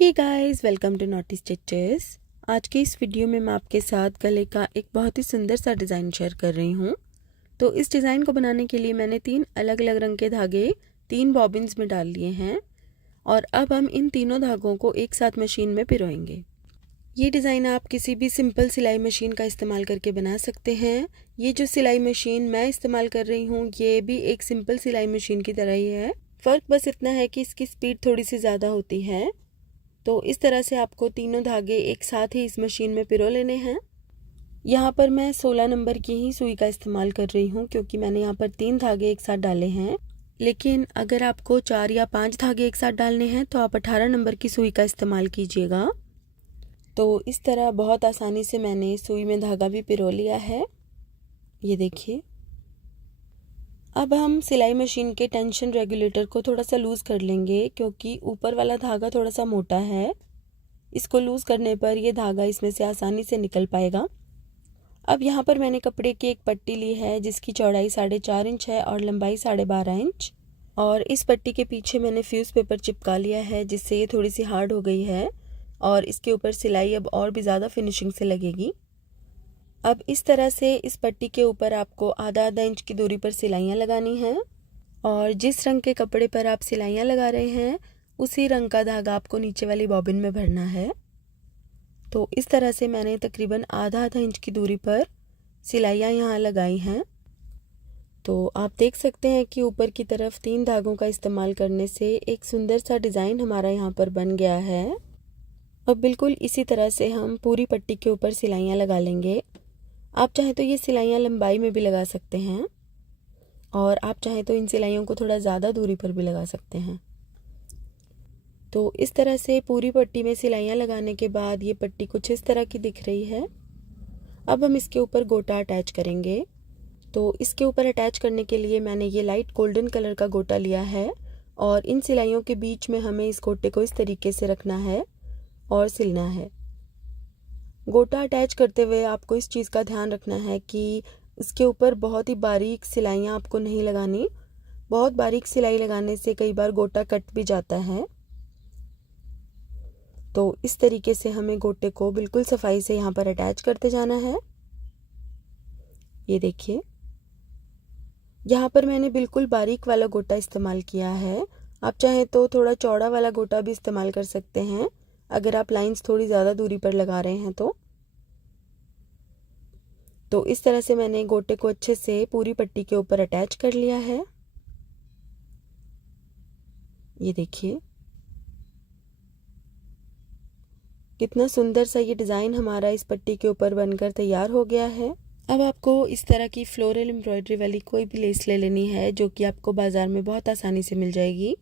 Hey guys, welcome to Naughty Stitches. आज की इस वीडियो में मैं आपके साथ गले का एक बहुत ही सुंदर सा डिज़ाइन शेयर कर रही हूँ। तो इस डिज़ाइन को बनाने के लिए मैंने 3 अलग अलग रंग के धागे 3 बॉबिन्स में डाल लिए हैं और अब हम इन तीनों धागों को एक साथ मशीन में पिरोएंगे। ये डिज़ाइन आप किसी भी सिंपल सिलाई मशीन का इस्तेमाल करके बना सकते हैं। ये जो सिलाई मशीन मैं इस्तेमाल कर रही हूँ ये भी एक सिंपल सिलाई मशीन की तरह ही है। फ़र्क बस इतना है कि इसकी स्पीड थोड़ी सी ज़्यादा होती है। तो इस तरह से आपको तीनों धागे एक साथ ही इस मशीन में पिरो लेने हैं। यहाँ पर मैं 16 नंबर की ही सुई का इस्तेमाल कर रही हूँ क्योंकि मैंने यहाँ पर 3 धागे एक साथ डाले हैं। लेकिन अगर आपको 4 या 5 धागे एक साथ डालने हैं तो आप 18 नंबर की सुई का इस्तेमाल कीजिएगा। तो इस तरह बहुत आसानी से मैंने सुई में धागा भी पिरो लिया है। ये देखिए। अब हम सिलाई मशीन के टेंशन रेगुलेटर को थोड़ा सा लूज़ कर लेंगे क्योंकि ऊपर वाला धागा थोड़ा सा मोटा है। इसको लूज़ करने पर ये धागा इसमें से आसानी से निकल पाएगा। अब यहाँ पर मैंने कपड़े की एक पट्टी ली है जिसकी चौड़ाई 4.5 इंच है और लंबाई 12.5 इंच। और इस पट्टी के पीछे मैंने फ्यूज़ पेपर चिपका लिया है जिससे ये थोड़ी सी हार्ड हो गई है और इसके ऊपर सिलाई अब और भी ज़्यादा फिनिशिंग से लगेगी। अब इस तरह से इस पट्टी के ऊपर आपको आधा इंच की दूरी पर सिलाइयाँ लगानी हैं और जिस रंग के कपड़े पर आप सिलाइयाँ लगा रहे हैं उसी रंग का धागा आपको नीचे वाली बॉबिन में भरना है। तो इस तरह से मैंने तकरीबन आधा इंच की दूरी पर सिलाइयाँ यहाँ लगाई हैं। तो आप देख सकते हैं कि ऊपर की तरफ 3 धागों का इस्तेमाल करने से एक सुंदर सा डिज़ाइन हमारा यहाँ पर बन गया है। अब बिल्कुल इसी तरह से हम पूरी पट्टी के ऊपर सिलाइयाँ लगा लेंगे। आप चाहें तो ये सिलाइयाँ लंबाई में भी लगा सकते हैं और आप चाहें तो इन सिलाइयों को थोड़ा ज़्यादा दूरी पर भी लगा सकते हैं। तो इस तरह से पूरी पट्टी में सिलाइयाँ लगाने के बाद ये पट्टी कुछ इस तरह की दिख रही है। अब हम इसके ऊपर गोटा अटैच करेंगे। तो इसके ऊपर अटैच करने के लिए मैंने ये लाइट गोल्डन कलर का गोटा लिया है और इन सिलाइयों के बीच में हमें इस गोटे को इस तरीके से रखना है और सिलना है। गोटा अटैच करते हुए आपको इस चीज़ का ध्यान रखना है कि इसके ऊपर बहुत ही बारीक सिलाइयाँ आपको नहीं लगानी। बहुत बारीक सिलाई लगाने से कई बार गोटा कट भी जाता है। तो इस तरीके से हमें गोटे को बिल्कुल सफाई से यहाँ पर अटैच करते जाना है। ये देखिए, यहाँ पर मैंने बिल्कुल बारीक वाला गोटा इस्तेमाल किया है। आप चाहें तो थोड़ा चौड़ा वाला गोटा भी इस्तेमाल कर सकते हैं अगर आप लाइंस थोड़ी ज़्यादा दूरी पर लगा रहे हैं तो इस तरह से मैंने गोटे को अच्छे से पूरी पट्टी के ऊपर अटैच कर लिया है। ये देखिए कितना सुंदर सा ये डिज़ाइन हमारा इस पट्टी के ऊपर बनकर तैयार हो गया है। अब आपको इस तरह की फ्लोरल एम्ब्रॉयडरी वाली कोई भी लेस ले लेनी है जो कि आपको बाज़ार में बहुत आसानी से मिल जाएगी।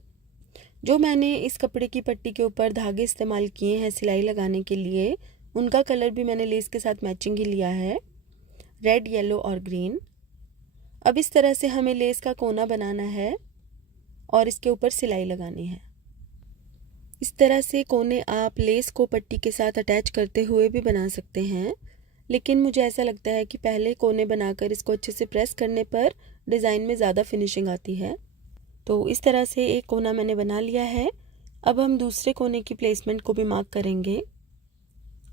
जो मैंने इस कपड़े की पट्टी के ऊपर धागे इस्तेमाल किए हैं सिलाई लगाने के लिए उनका कलर भी मैंने लेस के साथ मैचिंग ही लिया है, रेड, येलो और ग्रीन। अब इस तरह से हमें लेस का कोना बनाना है और इसके ऊपर सिलाई लगानी है। इस तरह से कोने आप लेस को पट्टी के साथ अटैच करते हुए भी बना सकते हैं, लेकिन मुझे ऐसा लगता है कि पहले कोने बनाकर इसको अच्छे से प्रेस करने पर डिज़ाइन में ज़्यादा फिनिशिंग आती है। तो इस तरह से एक कोना मैंने बना लिया है। अब हम दूसरे कोने की प्लेसमेंट को भी मार्क करेंगे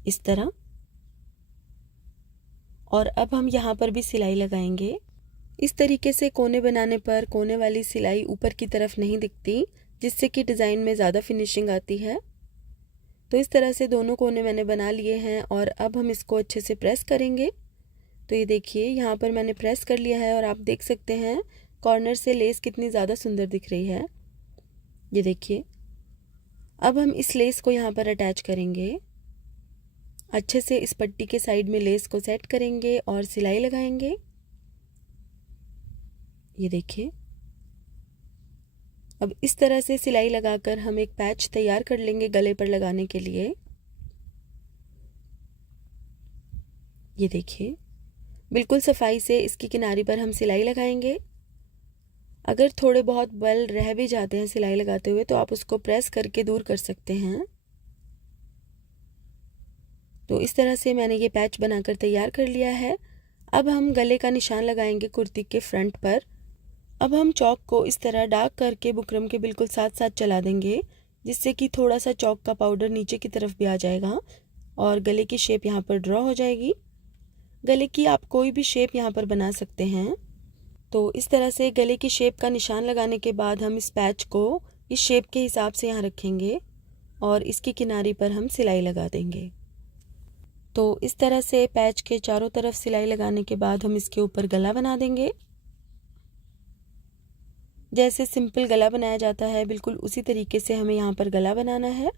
इस तरह, और अब हम यहाँ पर भी सिलाई लगाएंगे। इस तरीके से कोने बनाने पर कोने वाली सिलाई ऊपर की तरफ नहीं दिखती जिससे कि डिज़ाइन में ज़्यादा फिनिशिंग आती है। तो इस तरह से दोनों कोने मैंने बना लिए हैं और अब हम इसको अच्छे से प्रेस करेंगे। तो ये देखिए यहाँ पर मैंने प्रेस कर लिया है और आप देख सकते हैं कॉर्नर से लेस कितनी ज़्यादा सुंदर दिख रही है। ये देखिए, अब हम इस लेस को यहाँ पर अटैच करेंगे। अच्छे से इस पट्टी के साइड में लेस को सेट करेंगे और सिलाई लगाएंगे। ये देखिए, अब इस तरह से सिलाई लगाकर हम एक पैच तैयार कर लेंगे गले पर लगाने के लिए। ये देखिए, बिल्कुल सफाई से इसकी किनारी पर हम सिलाई लगाएंगे। अगर थोड़े बहुत बल रह भी जाते हैं सिलाई लगाते हुए तो आप उसको प्रेस करके दूर कर सकते हैं। तो इस तरह से मैंने ये पैच बनाकर तैयार कर लिया है। अब हम गले का निशान लगाएंगे कुर्ती के फ्रंट पर। अब हम चौक को इस तरह डार्क करके बुकरम के बिल्कुल साथ साथ चला देंगे। जिससे कि थोड़ा सा चौक का पाउडर नीचे की तरफ भी आ जाएगा और गले की शेप यहाँ पर ड्रॉ हो जाएगी। गले की आप कोई भी शेप यहाँ पर बना सकते हैं। तो इस तरह से गले की शेप का निशान लगाने के बाद हम इस पैच को इस शेप के हिसाब से यहाँ रखेंगे और इसकी किनारी पर हम सिलाई लगा देंगे। तो इस तरह से पैच के चारों तरफ सिलाई लगाने के बाद हम इसके ऊपर गला बना देंगे। जैसे सिंपल गला बनाया जाता है बिल्कुल उसी तरीके से हमें यहाँ पर गला बनाना है।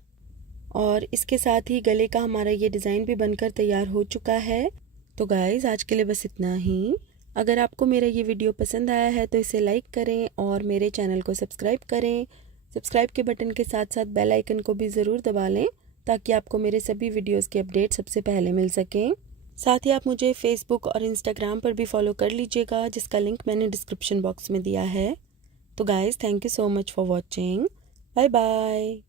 और इसके साथ ही गले का हमारा ये डिज़ाइन भी बनकर तैयार हो चुका है। तो गाइस आज के लिए बस इतना ही। अगर आपको मेरा ये वीडियो पसंद आया है तो इसे लाइक करें और मेरे चैनल को सब्सक्राइब करें। सब्सक्राइब के बटन के साथ साथ बेल आइकन को भी ज़रूर दबा लें ताकि आपको मेरे सभी वीडियोस के अपडेट सबसे पहले मिल सकें। साथ ही आप मुझे फेसबुक और इंस्टाग्राम पर भी फॉलो कर लीजिएगा, जिसका लिंक मैंने डिस्क्रिप्शन बॉक्स में दिया है। तो guys thank you so much for watching. Bye bye.